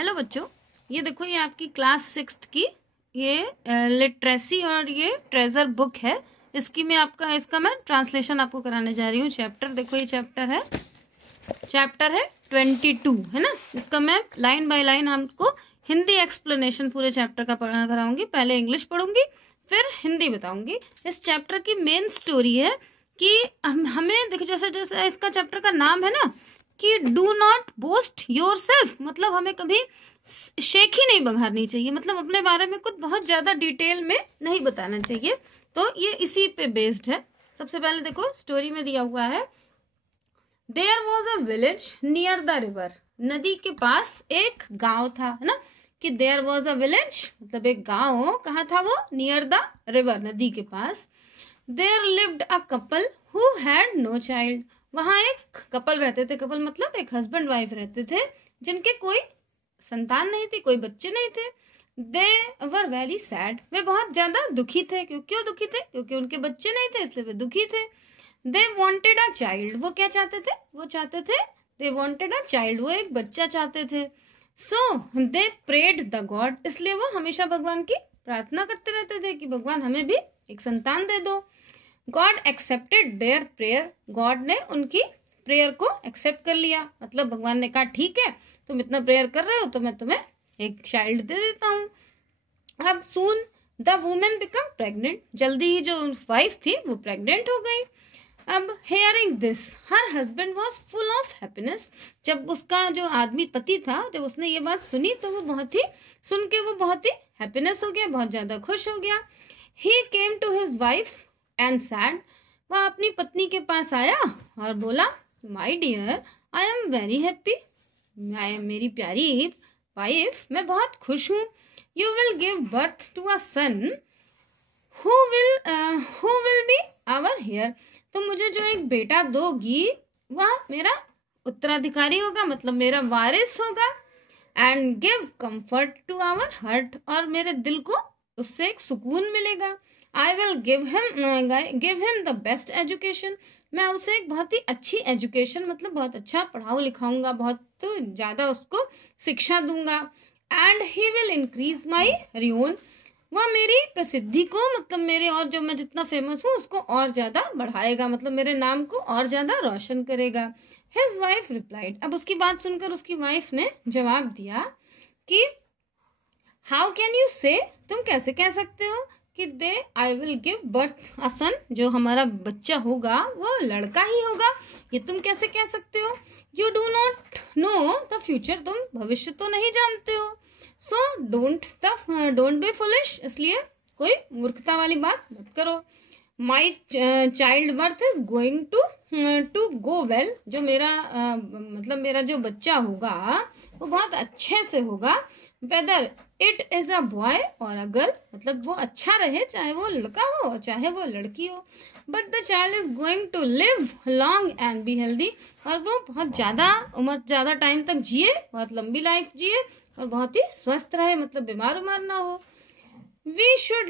Hello बच्चों, ये देखो, ये आपकी क्लास 6th की ये लिटरेसी और ये ट्रेजर बुक है। इसकी इसका मैं ट्रांसलेशन आपको कराने जा रही हूँ। चैप्टर देखो, ये चैप्टर है 22, है ना। इसका मैं लाइन बाय लाइन आपको हिंदी एक्सप्लेनेशन पूरे चैप्टर का कराऊंगी। पहले इंग्लिश पढ़ूंगी, फिर हिंदी बताऊंगी। इस चैप्टर की मेन स्टोरी है कि हमें देखो, जैसे जैसे इसका चैप्टर का नाम है ना कि do not boast your self, मतलब हमें कभी शेख ही नहीं बघारनी चाहिए, मतलब अपने बारे में कुछ बहुत ज्यादा डिटेल में नहीं बताना चाहिए। तो ये इसी पे बेस्ड है। सबसे पहले देखो, स्टोरी में दिया हुआ है, there was a village near the river. नदी के पास एक गांव था, है ना, कि देयर वॉज अ विलेज मतलब एक गांव। कहाँ था वो? नियर द रिवर, नदी के पास। There lived a couple who had no child. वहां एक कपल रहते थे, कपल मतलब एक हस्बैंड वाइफ रहते थे, जिनके कोई संतान नहीं थी, कोई बच्चे नहीं थे। दे वर वेरी सैड, वे बहुत ज्यादा दुखी थे। क्यों दुखी थे? क्योंकि उनके बच्चे नहीं थे, इसलिए वे दुखी थे। दे वॉन्टेड अ चाइल्ड, वो क्या चाहते थे? वो चाहते थे, दे वॉन्टेड अ चाइल्ड, वो एक बच्चा चाहते थे। सो दे प्रेड द गॉड, इसलिए वो हमेशा भगवान की प्रार्थना करते रहते थे कि भगवान हमें भी एक संतान दे दो। God accepted their prayer, God ने उनकी प्रेयर को एक्सेप्ट कर लिया। मतलब भगवान ने कहा ठीक है, तुम इतना प्रेयर कर रहे हो तो मैं तुम्हें एक चाइल्ड दे देता हूँ। अब soon the women become pregnant, जल्दी ही जो वाइफ थी वो प्रेग्नेंट हो गई। अब hearing this her husband was full of happiness, जब उसका जो आदमी पति था, जब उसने ये बात सुनी तो वो बहुत ही हैप्पीनेस हो गया, बहुत ज्यादा खुश हो गया। He came to his wife and said, वह अपनी पत्नी के पास आया और बोला, my dear I am very happy, मेरी प्यारी वाइफ मैं बहुत खुश हूँ। You will give birth to a son who will be our heir, तो मुझे जो एक बेटा दोगी वह मेरा उत्तराधिकारी होगा, मतलब मेरा वारिस होगा। And give comfort to our heart, और मेरे दिल को उससे एक सुकून मिलेगा। I will give him the best education, मैं उसे एक बहुत ही अच्छी एजुकेशन मतलब बहुत अच्छा पढ़ाऊँ लिखाऊंगा, बहुत ज्यादा उसको शिक्षा दूंगा। And he will increase my rayon, वह मेरी प्रसिद्धि को मतलब मेरे और जो मैं जितना फेमस हूँ उसको और ज्यादा बढ़ाएगा, मतलब मेरे नाम को और ज्यादा रोशन करेगा। हिज वाइफ रिप्लाइड, अब उसकी बात सुनकर उसकी वाइफ ने जवाब दिया कि हाउ कैन यू से, तुम कैसे कह सकते हो कि आई विल गिव बर्थ अ सन, जो हमारा बच्चा होगा वो लड़का ही होगा, ये तुम कैसे कह सकते हो? You do not know the future, तुम भविष्य तो नहीं जानते हो। सो डोंट बी फुलिश, इसलिए कोई मूर्खता वाली बात मत करो। My child birth is going to go well, जो मतलब मेरा जो बच्चा होगा वो बहुत अच्छे से होगा। Whether it is a boy और अ गर्ल, मतलब वो अच्छा रहे, चाहे वो लड़का हो चाहे वो लड़की हो। But the child is going to live long and be healthy, और वो बहुत ज्यादा टाइम तक जिए, बहुत लंबी लाइफ जिए और बहुत ही स्वस्थ रहे, मतलब बीमार उमार ना हो। We should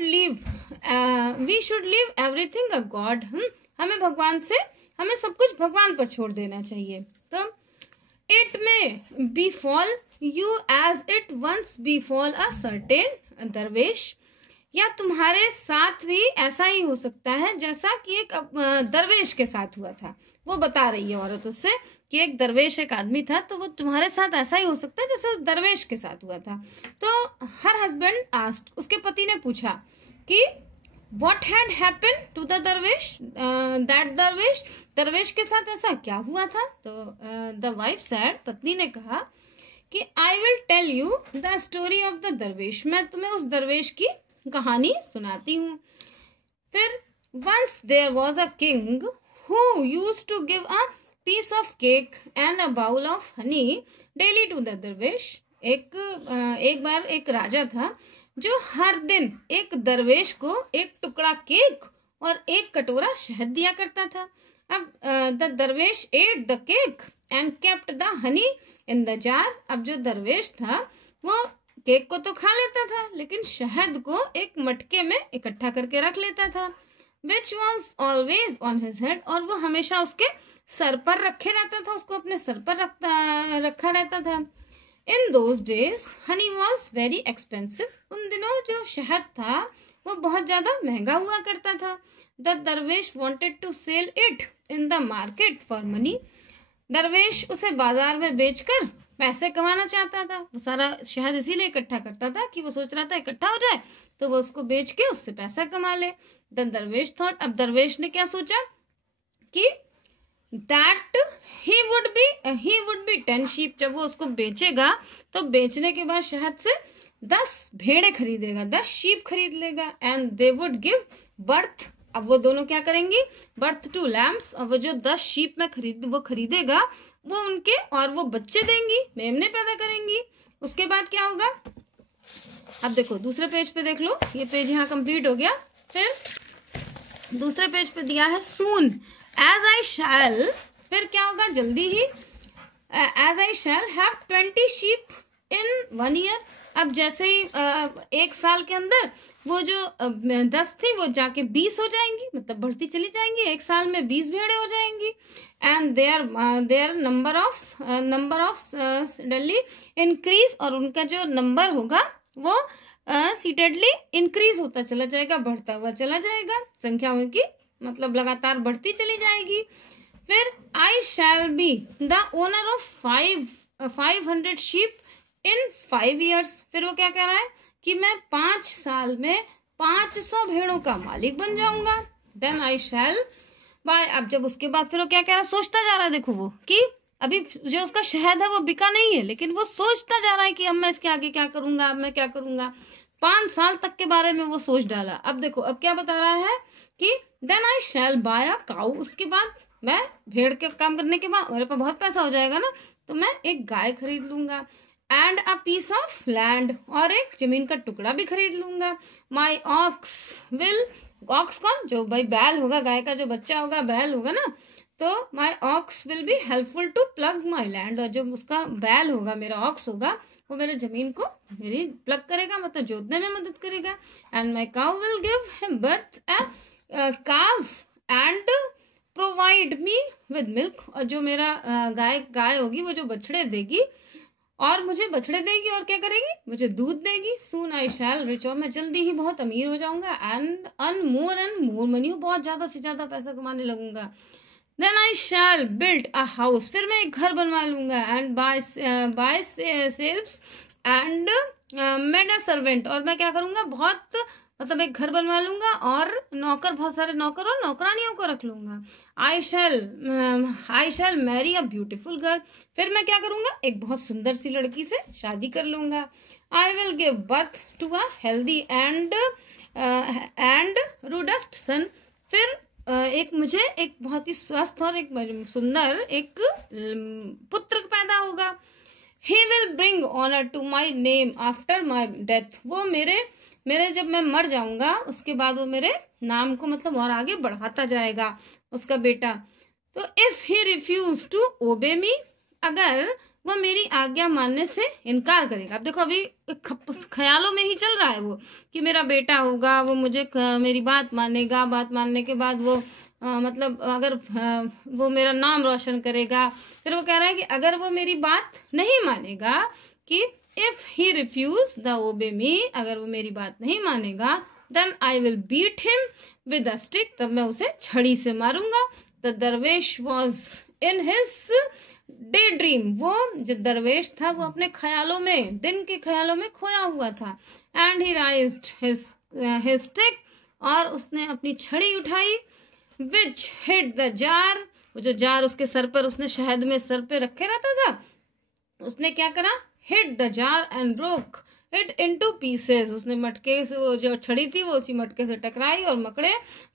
leave everything a God, हमें सब कुछ भगवान पर छोड़ देना चाहिए। तो it may befall you as it once befall a certain दरवेश, या तुम्हारे साथ भी ऐसा ही हो सकता है जैसा कि एक दरवेश के साथ हुआ था। वो बता रही है औरत उससे कि एक दरवेश, एक आदमी था, तो वो तुम्हारे साथ ऐसा ही हो सकता है जैसे उस दरवेश के साथ हुआ था। तो हर हस्बैंड आस्क्ड, उसके पति ने पूछा कि What had happened to the दरवेश, that दरवेश के साथ ऐसा क्या हुआ था? तो द वाइफ said, पत्नी ने कहा कि I will tell you the story of the दरवेश, मैं तुम्हें उस दरवेश की कहानी सुनाती हूँ। फिर once there was a king who used to give a piece of cake and a bowl of honey daily to the दरवेश, एक बार एक राजा था जो हर दिन एक दरवेश को एक टुकड़ा केक और एक कटोरा शहद दिया करता था। अब द दरवेश at the cake and kept the honey in the jar, अब जो दरवेश था वो केक को तो खा लेता था लेकिन शहद को एक मटके में इकट्ठा करके रख लेता था। Which was always on his head, और वो हमेशा उसके सर पर रखे रहता था, उसको अपने सर पर रखा रहता था। In those days Honey was very expensive. उन दिनों जो शहद था वो बहुत ज्यादा महंगा हुआ करता था। The dervish wanted to sell it in the market for money. दरवेश उसे बाजार में बेचकर पैसे कमाना चाहता था। वो सारा शहद इसीलिए इकट्ठा करता था कि वो सोच रहा था इकट्ठा हो जाए तो वो उसको बेच के उससे पैसा कमा ले। द दरवेश थॉट, अब दरवेश ने क्या सोचा कि that he would be 10 sheep. जब वो उसको बेचेगा तो बेचने के बाद शहद से 10 भेड़े खरीदेगा, 10 शीप खरीद लेगा। And they would give birth, अब वो दोनों क्या करेंगी, बर्थ टू लैम्स। और वो जो 10 शीप में खरीदेगा वो उनके और वो बच्चे देंगी, मेमने पैदा करेंगी। उसके बाद क्या होगा, अब देखो दूसरे पेज पे देख लो, ये पेज यहाँ कंप्लीट हो गया। फिर दूसरे पेज पे दिया है सून एज आई शैल, फिर क्या होगा जल्दी ही, as I shall have 20 sheep in 1 year. अब जैसे ही 1 साल के अंदर वो जो 10 थी वो जाके 20 हो जाएंगी, मतलब बढ़ती चली जाएंगी। 1 साल में 20 भेड़े हो जाएंगी। And their number of daily increase, और उनका जो नंबर होगा वो सीटेडली इंक्रीज होता चला जाएगा, बढ़ता हुआ चला जाएगा। संख्या उनकी मतलब लगातार बढ़ती चली जाएगी। फिर I shall be the owner of 500 sheep in 5 years. फिर वो क्या कह रहा है कि मैं 5 साल में 500 भेड़ों का मालिक बन जाऊंगा। देन आई शैल बाय, अब जब उसके बाद फिर वो क्या कह रहा है, सोचता जा रहा है, देखो वो कि अभी जो उसका शहद है वो बिका नहीं है, लेकिन वो सोचता जा रहा है कि अब मैं इसके आगे क्या करूंगा, अब मैं क्या करूंगा। 5 साल तक के बारे में वो सोच डाला। अब देखो अब क्या बता रहा है कि then I shall buy a cow, उसके बाद मैं भेड़ के काम करने के बाद मेरे पास बहुत पैसा हो जाएगा ना, तो मैं एक गाय खरीद लूंगा। And a piece of land, और एक जमीन का टुकड़ा भी खरीद लूंगा। माई ऑक्स विल, ऑक्स कौन, जो भाई बैल होगा, गाय का जो बच्चा होगा बैल होगा ना, तो my ox will be helpful to plough my land. और जब उसका बैल होगा, मेरा ऑक्स होगा, वो मेरे जमीन को मेरी प्लग करेगा, मतलब जोतने में मदद करेगा। And my cow will give him birth a calf and provide me with milk. और जो मेरा गाय होगी वो जो बछड़े देगी और मुझे बछड़े देगी और क्या करेगी, मुझे दूध देगी। सून आई शैल रिच, और मैं जल्दी ही बहुत अमीर हो जाऊंगा। एंड मोर मनी, बहुत ज्यादा से ज्यादा पैसा कमाने लगूंगा। Then I shall build a house, फिर मैं एक घर बनवा लूंगा। And buy sales and made a servant, और मैं क्या करूंगा, बहुत मतलब एक घर बनवा लूंगा और नौकर, बहुत सारे नौकर और नौकरानियों को रख लूंगा। आई शैल मैरी अ ब्यूटीफुल गर्ल, फिर मैं क्या करूंगा, एक बहुत सुंदर सी लड़की से शादी कर लूंगा। I will give birth to a healthy and robust son, फिर मुझे एक बहुत ही स्वस्थ और एक सुंदर एक पुत्र पैदा होगा। He will bring honour to my name after my death, वो मेरे जब मैं मर जाऊंगा उसके बाद वो मेरे नाम को मतलब और आगे बढ़ाता जाएगा उसका बेटा। तो if he refuse to obey मी, अगर वो मेरी आज्ञा मानने से इनकार करेगा। अब देखो अभी ख्यालों में ही चल रहा है वो कि मेरा बेटा होगा, वो मुझे मेरी बात मानेगा, बात मानने के बाद वो मतलब अगर वो मेरा नाम रोशन करेगा। फिर वो कह रहा है कि अगर वो मेरी बात नहीं मानेगा, कि इफ ही रिफ्यूज द ओबे मी, अगर वो मेरी बात नहीं मानेगा, then I will beat him with a stick, तब मैं उसे छड़ी से मारूंगा। The dervish was in his day dream, वो जो दरवेश था वो अपने ख्यालों में, दिन के ख्यालों में खोया हुआ था। एंड ही राइज्ड हिज स्टिक, और उसने अपनी छड़ी उठाई। विच हिट द जार, वो जो जार उसके सर पर, उसने शहद में सर पे रखे रहता था, उसने क्या करा, hit the jar and broke it into pieces, उसने मटके से, वो जो छड़ी थी वो उसी मटके से टकराई और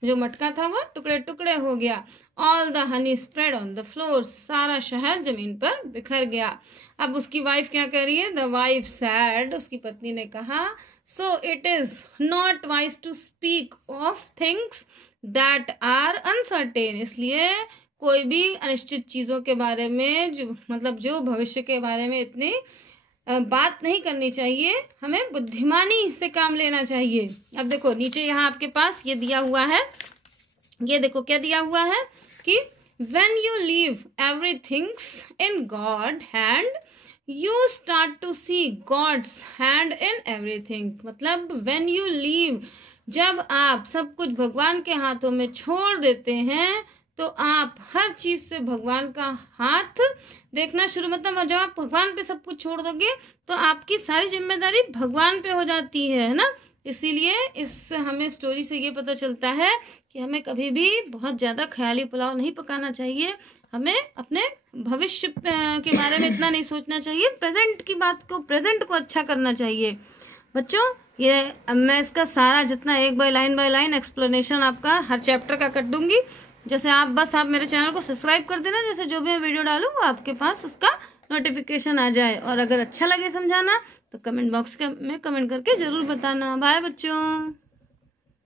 जो मटका था वो टुकड़े टुकड़े हो गया। All the honey spread on the floor, सारा शहद जमीन पर बिखर गया। अब उसकी वाइफ क्या कह रही है, द वाइफ सैड, उसकी पत्नी ने कहा, so it is not wise to speak of things that are uncertain, इसलिए कोई भी अनिश्चित चीजों के बारे में, जो भविष्य के बारे में इतनी बात नहीं करनी चाहिए, हमें बुद्धिमानी से काम लेना चाहिए। अब देखो नीचे यहाँ आपके पास ये दिया हुआ है, ये देखो क्या दिया हुआ है कि when you leave everything in God hand, you start to see God's hand in everything. मतलब व्हेन यू लीव, जब आप सब कुछ भगवान के हाथों में छोड़ देते हैं तो आप हर चीज से भगवान का हाथ देखना शुरू, मतलब जब आप भगवान पे सब कुछ छोड़ दोगे तो आपकी सारी जिम्मेदारी भगवान पे हो जाती है ना। इसीलिए इस हमें स्टोरी से ये पता चलता है कि हमें कभी भी बहुत ज्यादा ख्याली पुलाव नहीं पकाना चाहिए, हमें अपने भविष्य के बारे में इतना नहीं सोचना चाहिए, प्रेजेंट को अच्छा करना चाहिए। बच्चों ये अब मैं इसका सारा जितना एक बाय लाइन एक्सप्लेनेशन आपका हर चैप्टर का कर दूंगी। जैसे आप मेरे चैनल को सब्सक्राइब कर देना, जैसे जो भी मैं वीडियो डालूँ वो आपके पास उसका नोटिफिकेशन आ जाए। और अगर अच्छा लगे समझाना तो कमेंट बॉक्स में कमेंट करके जरूर बताना। बाय बच्चों।